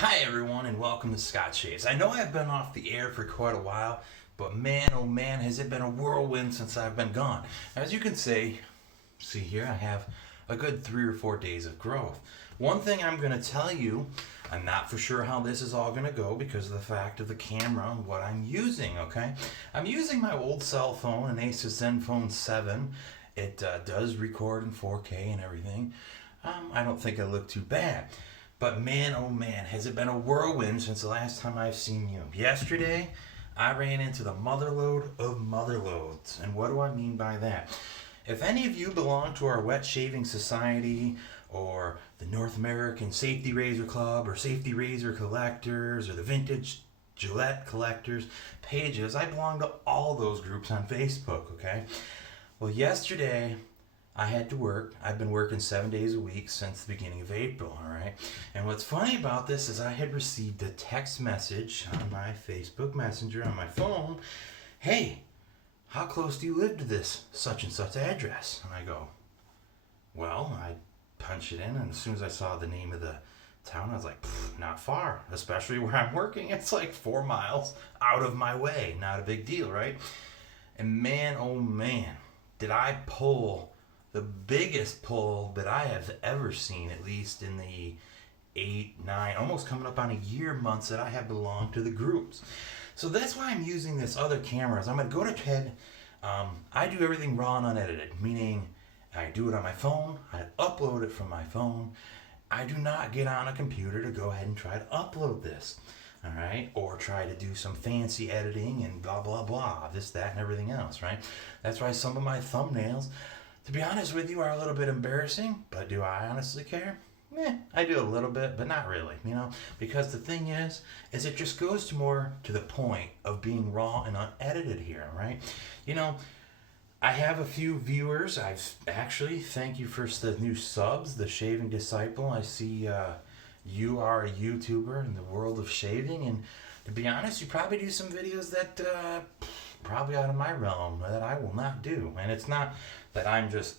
Hi everyone and welcome to Scott Shaves. I know I've been off the air for quite a while, but man oh man has it been a whirlwind since I've been gone. As you can see here I have a good 3 or 4 days of growth. One thing I'm going to tell you, I'm not for sure how this is all going to go because of the fact of the camera and what I'm using, okay? I'm using my old cell phone, an Asus Zenfone 7. It does record in 4K and everything. I don't think I look too bad. But man, oh man, has it been a whirlwind since the last time I've seen you. Yesterday, I ran into the motherlode of motherloads. And what do I mean by that? If any of you belong to our Wet Shaving Society or the North American Safety Razor Club or Safety Razor Collectors or the Vintage Gillette Collectors pages, I belong to all those groups on Facebook, okay? Well, yesterday I had to work. I've been working 7 days a week since the beginning of April, all right? And what's funny about this is I had received a text message on my Facebook Messenger on my phone. Hey, how close do you live to this such and such address? And I go, well, I punch it in, and as soon as I saw the name of the town, I was like, not far, especially where I'm working. It's like 4 miles out of my way. Not a big deal, right? And man, oh man, did I pull the biggest pull that I have ever seen, at least in the 8, 9, almost coming up on a year months that I have belonged to the groups. So that's why I'm using this other camera. I'm going to go to bed. I do everything raw and unedited, meaning I do it on my phone. I upload it from my phone. I do not get on a computer to go ahead and try to upload this. All right, or try to do some fancy editing and blah blah blah, this, that, and everything else, right? That's why some of my thumbnails, to be honest with you, are a little bit embarrassing, but do I honestly care? I do a little bit, but not really, because the thing is it just goes to more to the point of being raw and unedited here, right? I have a few viewers. I've actually, thank you for the new subs, the Shaving Disciple. I see you are a YouTuber in the world of shaving, and to be honest, you probably do some videos that probably out of my realm that I will not do. And it's not that I'm just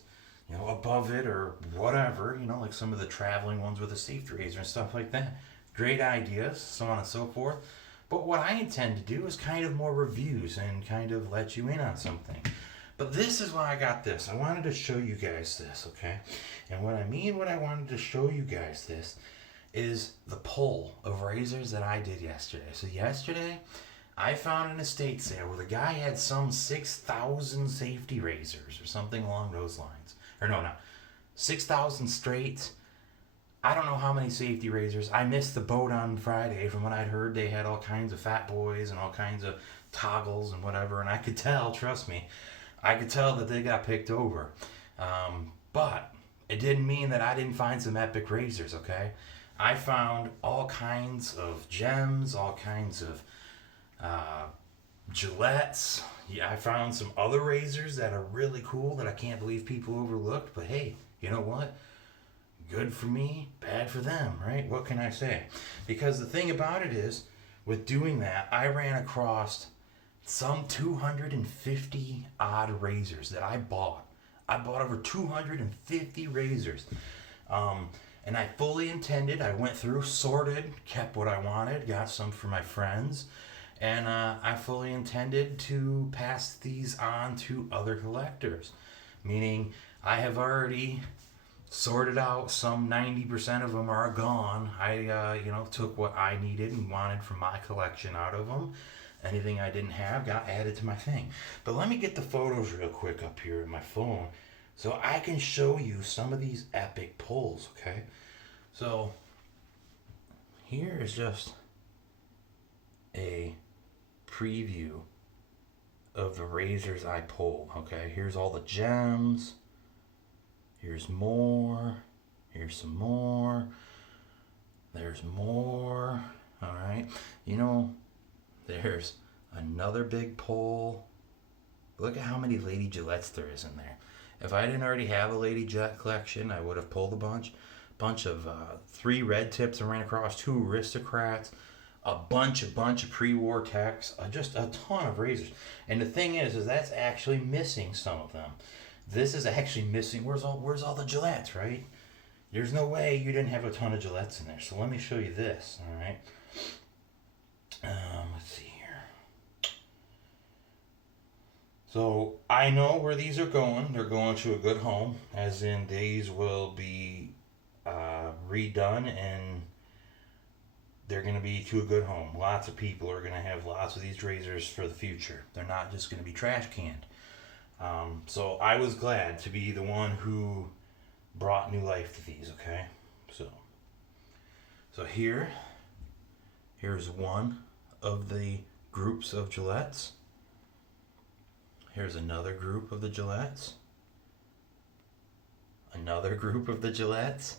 above it or whatever, like some of the traveling ones with a safety razor and stuff like that. Great ideas, so on and so forth. But what I intend to do is kind of more reviews and kind of let you in on something. But this is why I got this. I wanted to show you guys this, okay? And what I wanted to show you guys this is the pull of razors that I did yesterday. So yesterday, I found an estate sale where the guy had some 6,000 safety razors or something along those lines. Or no, 6,000 straight. I don't know how many safety razors. I missed the boat on Friday. From what I'd heard, they had all kinds of fat boys and all kinds of toggles and whatever. And I could tell, trust me, I could tell that they got picked over. But it didn't mean that I didn't find some epic razors, okay? I found all kinds of gems, all kinds of Gillettes. Yeah, I found some other razors that are really cool that I can't believe people overlooked. But hey, you know what? Good for me, bad for them, right? What can I say? Because the thing about it is, with doing that, I ran across some 250 odd razors that I bought. I bought over 250 razors. And I fully intended, I went through, sorted, kept what I wanted, got some for my friends, and I fully intended to pass these on to other collectors. Meaning, I have already sorted out some 90% of them are gone. I, took what I needed and wanted from my collection out of them. Anything I didn't have got added to my thing. But let me get the photos real quick up here in my phone so I can show you some of these epic pulls, okay? So, here is just a preview of the razors I pulled, okay? Here's all the gems. Here's more. Here's some more. There's more. All right. There's another big pull. Look at how many Lady Gillettes there is in there. If I didn't already have a Lady Gillette collection, I would have pulled a bunch of 3 red tips I ran across, 2 aristocrats, a bunch of pre-war techs, just a ton of razors. And the thing is that's actually missing some of them. This is actually missing. Where's all the Gillettes, right? there's no way you didn't have a ton of Gillettes in there. So let me show you this, all right? Let's see here. So I know where these are going. They're going to a good home, as in these will be redone and they're going to be to a good home. Lots of people are going to have lots of these razors for the future. They're not just going to be trash canned. So I was glad to be the one who brought new life to these, okay? So here's one of the groups of Gillettes. Here's another group of the Gillettes. Another group of the Gillettes.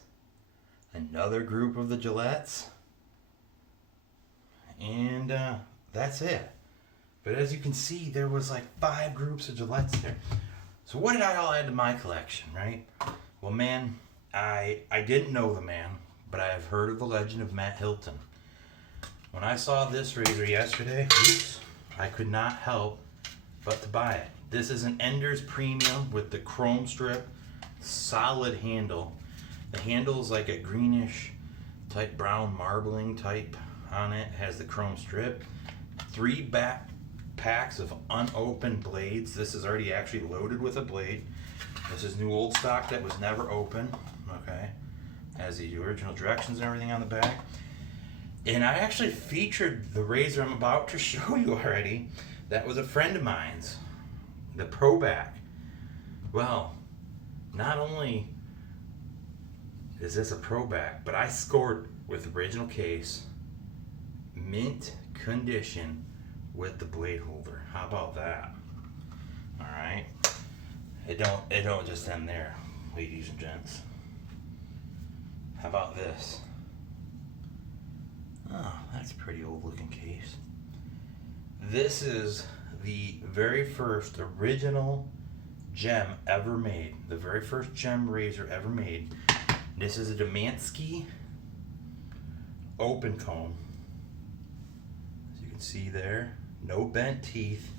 Another group of the Gillettes. And that's it. But as you can see, there was like 5 groups of Gillettes there. So what did I all add to my collection, right? Well, man, I didn't know the man, but I have heard of the legend of Matt Hilton. When I saw this razor yesterday, I could not help but to buy it. This is an Enders Premium with the chrome strip, solid handle. The handle is like a greenish type brown marbling type on it. It has the chrome strip. 3 back packs of unopened blades. This is already actually loaded with a blade. This is new old stock that was never open. Okay, has the original directions and everything on the back. And I actually featured the razor I'm about to show you already. That was a friend of mine's, the Proback. Well, not only is this a Proback, but I scored with original case, mint condition with the blade holder. How about that? All right. It don't just end there, ladies and gents. How about this? Oh, that's a pretty old looking case. This is the very first original gem ever made. The very first gem razor ever made. This is a Demansky open comb. As you can see there, no bent teeth.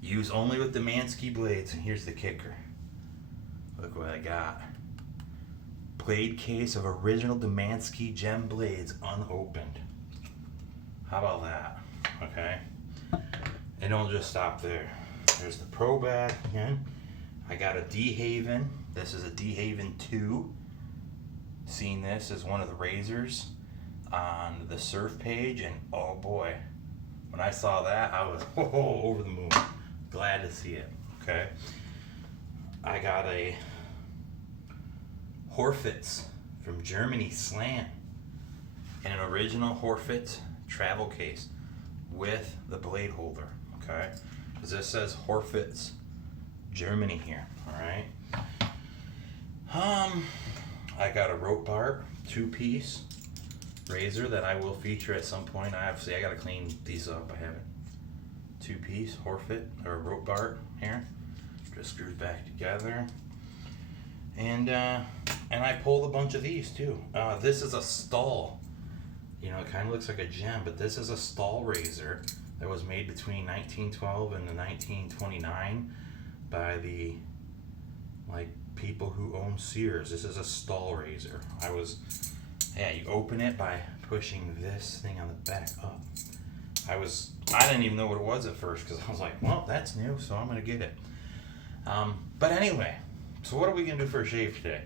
Used only with Demansky blades. And here's the kicker. Look what I got. Blade case of original Demansky gem blades unopened. How about that? Okay. And don't just stop there. There's the Proback again. I got a DeHaven. This is a DeHaven 2. Seen this as one of the razors on the surf page, and oh boy, when I saw that, I was over the moon. Glad to see it. Okay. I got a Horfitz from Germany Slant in an original Horfitz travel case with the blade holder. Okay, because this says Horfitz Germany here. All right. I got a Rotbart 2-piece razor that I will feature at some point. I got to clean these up. I haven't. 2-piece Horfit or Rotbart here. Just screws back together. And I pulled a bunch of these too. This is a Stahl. You know, it kind of looks like a gem, but this is a Stahl razor that was made between 1912 and 1929 by the people who own Sears. This is a Stahl razor. You open it by pushing this thing on the back up. I didn't even know what it was at first because I was like, well, that's new, so I'm gonna get it. But anyway, so what are we gonna do for a shave today?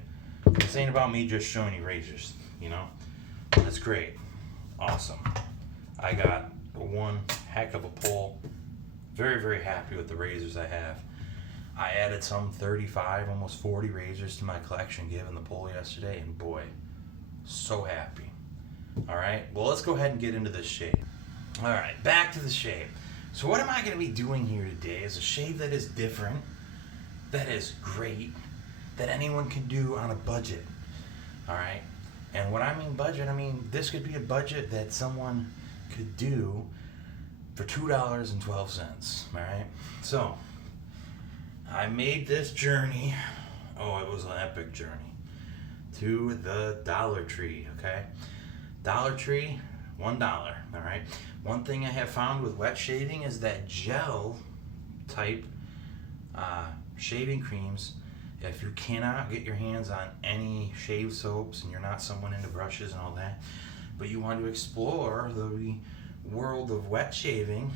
This ain't about me just showing you razors, you know? That's great. Awesome. I got one heck of a pull. Very, very happy with the razors I have. I added some 35, almost 40 razors to my collection given the pull yesterday, and boy, so happy. All right, well, let's go ahead and get into this shave. All right, back to the shave. So what am I going to be doing here today is a shave that is different, that is great, that anyone can do on a budget. All right, and when I mean budget, I mean this could be a budget that someone could do for $2.12. All right, so I made this journey. Oh, it was an epic journey to the Dollar Tree. Okay, Dollar Tree, $1. All right. One thing I have found with wet shaving is that gel type shaving creams If you cannot get your hands on any shave soaps and you're not someone into brushes and all that, but you want to explore the world of wet shaving,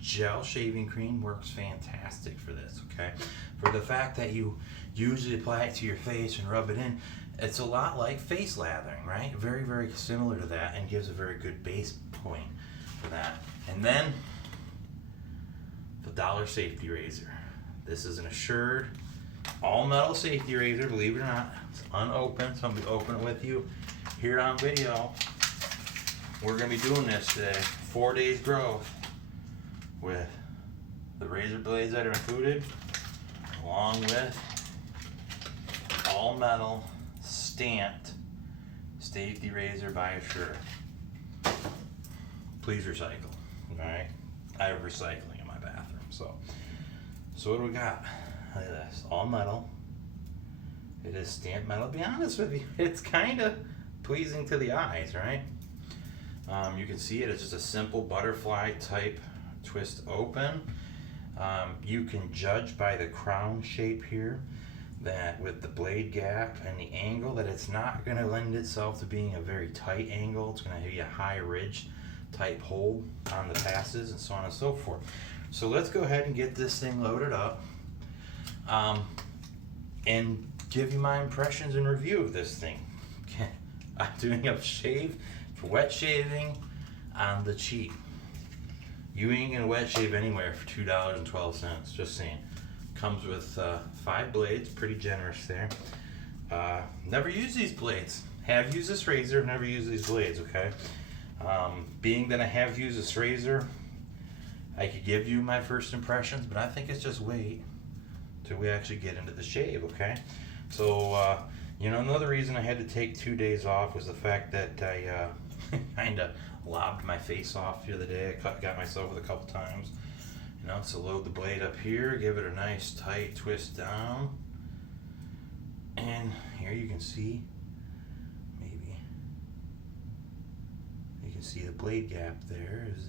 gel shaving cream works fantastic for this, okay? For the fact that you usually apply it to your face and rub it in, it's a lot like face lathering, right? Very, very similar to that, and gives a very good base point for that. And then the Dollar Safety Razor. This is an Assured all metal safety razor, believe it or not. It's unopened, so I'm gonna open it with you here on video. We're gonna be doing this today, 4 days growth, with the razor blades that are included, along with all metal stamped safety razor by Assured. Please recycle, alright? I have recycling in my bathroom, so what do we got? Look at this, all metal. It is stamped metal. To be honest with you, it's kind of pleasing to the eyes, right? You can see it as just a simple butterfly type twist open. You can judge by the crown shape here that with the blade gap and the angle that it's not going to lend itself to being a very tight angle. It's going to be a high ridge type hold on the passes and so on and so forth. So let's go ahead and get this thing loaded up. And give you my impressions and review of this thing. I'm doing a shave for wet shaving on the cheap. You ain't gonna wet shave anywhere for $2.12, just saying. Comes with 5 blades, pretty generous there. Never used these blades. Have used this razor, never used these blades, okay? Being that I have used this razor, I could give you my first impressions, but I think it's just wait till we actually get into the shave, okay? So, another reason I had to take 2 days off was the fact that I kind of lobbed my face off the other day. I got myself with a couple times. So load the blade up here, give it a nice tight twist down. And here you can see, maybe, you can see the blade gap there is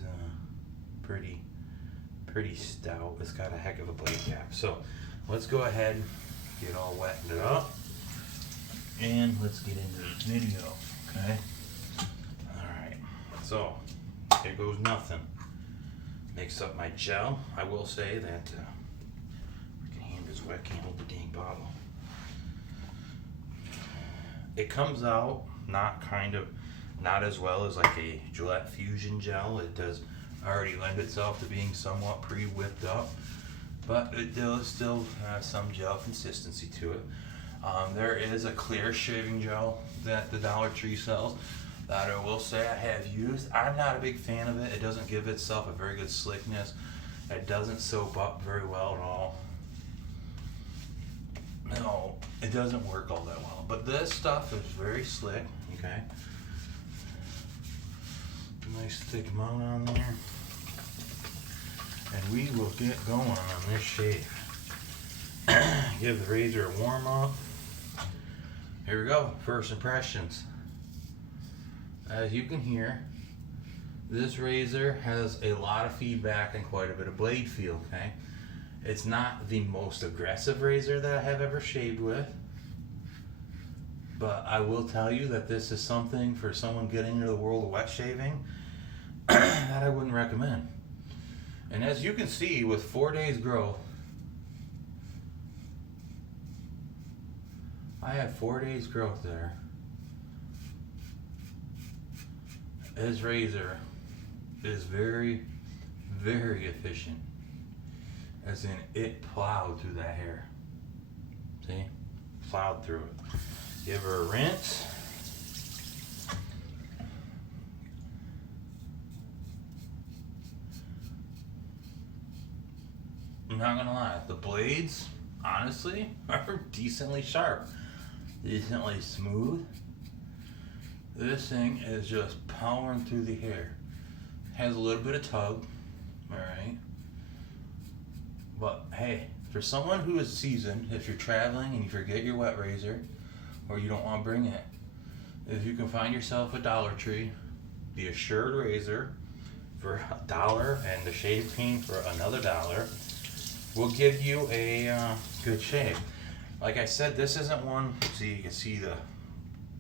pretty stout. It's got a heck of a blade gap. So let's go ahead, get all wetted up, and let's get into this video, okay? Alright, so here goes nothing. Mix up my gel. I will say that my hand is wet, can't hold the dang bottle. It comes out not as well as like a Gillette Fusion gel. It does already lend itself to being somewhat pre-whipped up, but it does still have some gel consistency to it. There is a clear shaving gel that the Dollar Tree sells that I will say I have used. I'm not a big fan of it. It doesn't give itself a very good slickness. It doesn't soap up very well at all. No, it doesn't work all that well. But this stuff is very slick, okay? Nice thick amount on there. And we will get going on this shave. Give the razor a warm up. Here we go, first impressions. As you can hear, this razor has a lot of feedback and quite a bit of blade feel, okay? It's not the most aggressive razor that I have ever shaved with, but I will tell you that this is something for someone getting into the world of wet shaving that I wouldn't recommend. And as you can see, with 4 days growth, I have 4 days growth there. This razor is very, very efficient. As in, it plowed through that hair. See? Plowed through it. Give her a rinse. I'm not gonna lie, the blades, honestly, are decently sharp. Decently smooth. This thing is just powering through the hair. Has a little bit of tug, alright? But hey, for someone who is seasoned, if you're traveling and you forget your wet razor, or you don't want to bring it, if you can find yourself a Dollar Tree, the Assured razor for $1 and the shave cream for another $1 will give you a good shave. Like I said, this isn't one. See, you can see the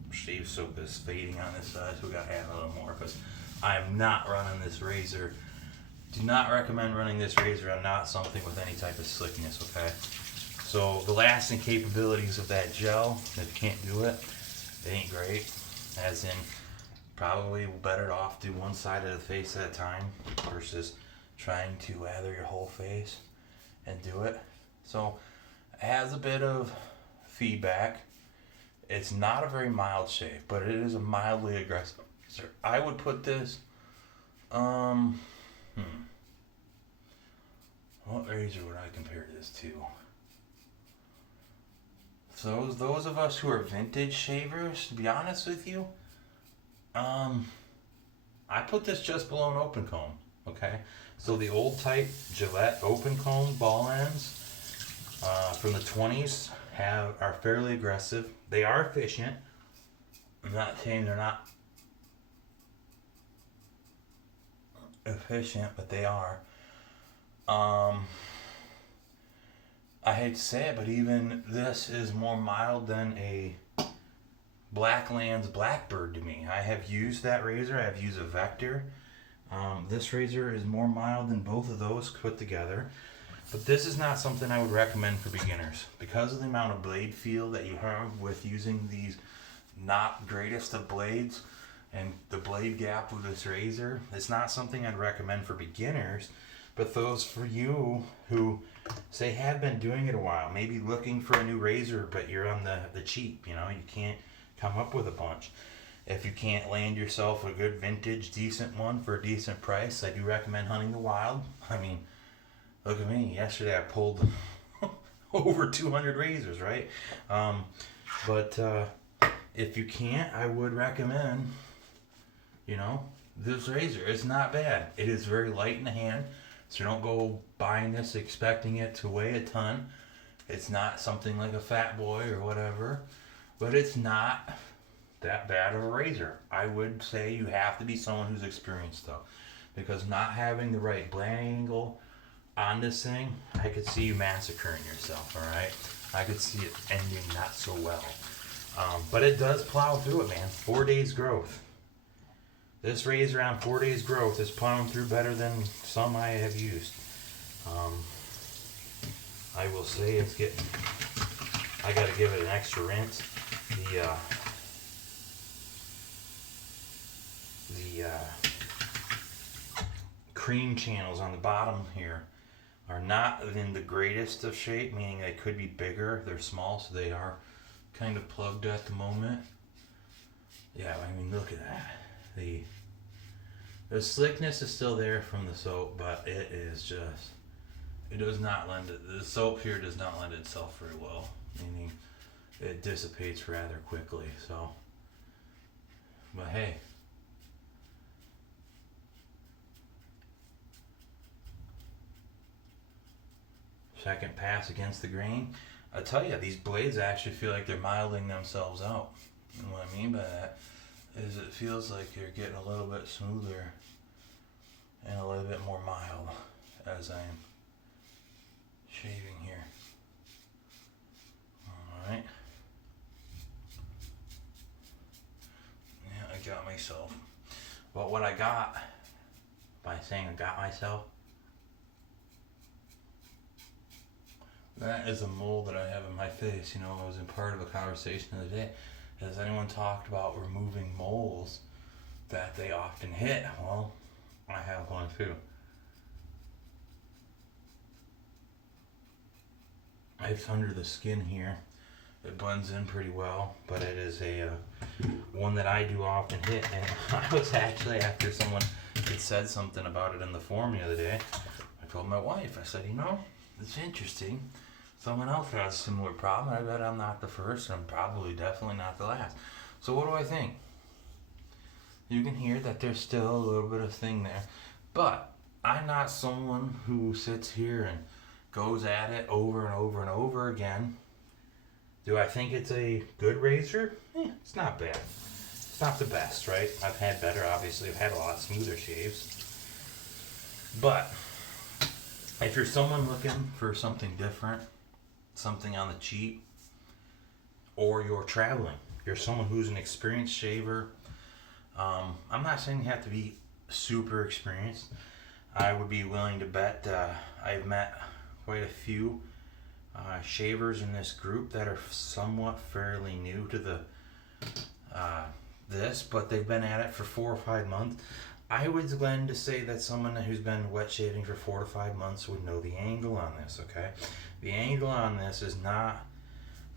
shave soap is fading on this side, so we gotta add a little more because I am not running this razor. Do not recommend running this razor on not something with any type of slickness, okay? So the lasting capabilities of that gel, if you can't do it, it ain't great. As in, probably better off do one side of the face at a time versus trying to lather your whole face and do it. So it has a bit of feedback. It's not a very mild shave, but it is a mildly aggressive. So I would put this, what razor would I compare this to? So those of us who are vintage shavers, to be honest with you, I put this just below an open comb, okay? So the old type Gillette open comb ball ends from the 20s are fairly aggressive. They are efficient. I'm not saying they're not efficient, but they are. I hate to say it, but even this is more mild than a Blacklands Blackbird to me. I have used that razor. I have used a Vector. This razor is more mild than both of those put together. But this is not something I would recommend for beginners. Because of the amount of blade feel that you have with using these not greatest of blades and the blade gap with this razor, it's not something I'd recommend for beginners. But those for you who say have been doing it a while, maybe looking for a new razor, but you're on the cheap, you can't come up with a bunch. If you can't land yourself a good vintage decent one for a decent price, I do recommend Hunting the Wild. I mean, look at me. Yesterday I pulled over 200 razors, right? But if you can't, I would recommend, this razor. It's not bad. It is very light in the hand. So don't go buying this expecting it to weigh a ton. It's not something like a Fat Boy or whatever, but it's not that bad of a razor. I would say you have to be someone who's experienced though, because not having the right blade angle on this thing, I could see you massacring yourself, all right? I could see it ending not so well. But it does plow through it, man. 4 days growth. This razor on 4 days growth is plowing through better than some I have used. I will say I gotta give it an extra rinse. The cream channels on the bottom here are not in the greatest of shape, meaning they could be bigger. They're small, so they are kind of plugged at the moment. Yeah, I mean, look at that. The slickness is still there from the soap, but it does not lend it. The soap here does not lend itself very well, meaning it dissipates rather quickly. So, but hey. Second pass against the grain. I tell you, these blades actually feel like they're milding themselves out. And what I mean by that is it feels like you're getting a little bit smoother and a little bit more mild as I'm shaving here. Alright. Yeah, I got myself. But what I got, by saying I got myself, that is a mole that I have in my face. I was in part of a conversation the other day. Has anyone talked about removing moles that they often hit? Well, I have one too. It's under the skin here. It blends in pretty well, but it is a one that I do often hit. And I was actually, after someone had said something about it in the forum the other day, I told my wife, I said, it's interesting. Someone else has a similar problem. I bet I'm not the first, and I'm probably definitely not the last. So what do I think? You can hear that there's still a little bit of thing there. But I'm not someone who sits here and goes at it over and over and over again. Do I think it's a good razor? It's not bad. It's not the best, right? I've had better, obviously. I've had a lot smoother shaves. But if you're someone looking for something different, something on the cheap, or you're traveling. You're someone who's an experienced shaver. I'm not saying you have to be super experienced. I would be willing to bet I've met quite a few shavers in this group that are somewhat fairly new to the this, but they've been at it for 4 or 5 months. I would lend to say that someone who's been wet shaving for 4 to 5 months would know the angle on this, okay? The angle on this is not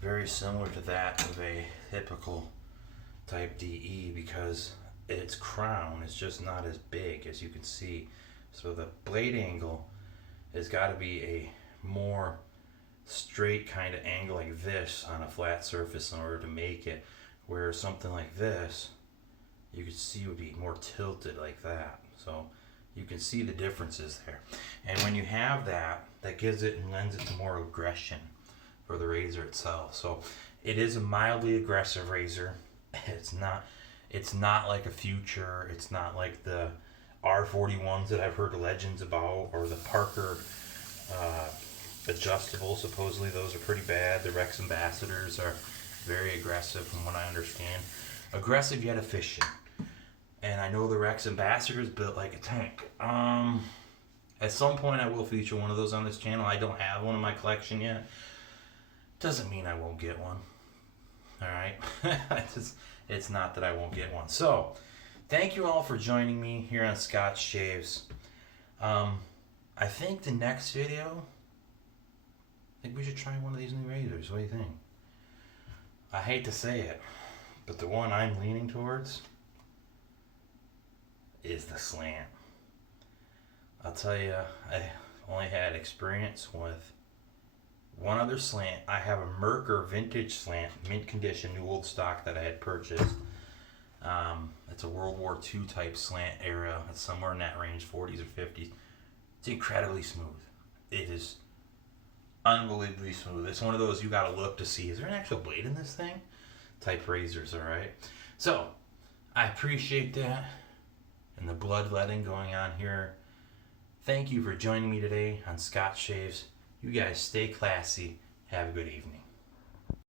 very similar to that of a typical type DE because its crown is just not as big as you can see. So the blade angle has got to be a more straight kind of angle like this on a flat surface in order to make it, where something like this you could see would be more tilted like that. So you can see the differences there. And when you have that, that gives it and lends it to more aggression for the razor itself. So it is a mildly aggressive razor. It's not like a Future. It's not like the R41s that I've heard legends about, or the Parker adjustable. Supposedly those are pretty bad. The Rex Ambassadors are very aggressive from what I understand. Aggressive yet efficient. And I know the Rex Ambassador is built like a tank. At some point I will feature one of those on this channel. I don't have one in my collection yet. Doesn't mean I won't get one. Alright? It's not that I won't get one. So, thank you all for joining me here on Scott Shaves. I think the next video, I think we should try one of these new razors. What do you think? I hate to say it, but the one I'm leaning towards is the slant. I'll tell you, I only had experience with one other slant. I have a Merkur vintage slant, mint condition, new old stock that I had purchased. It's a World War II type slant era. It's somewhere in that range, 40s or 50s. It's incredibly smooth. It is unbelievably smooth. It's one of those you gotta look to see, is there an actual blade in this thing? Type razors, alright? So, I appreciate that and the bloodletting going on here. Thank you for joining me today on Scott Shaves. You guys stay classy. Have a good evening.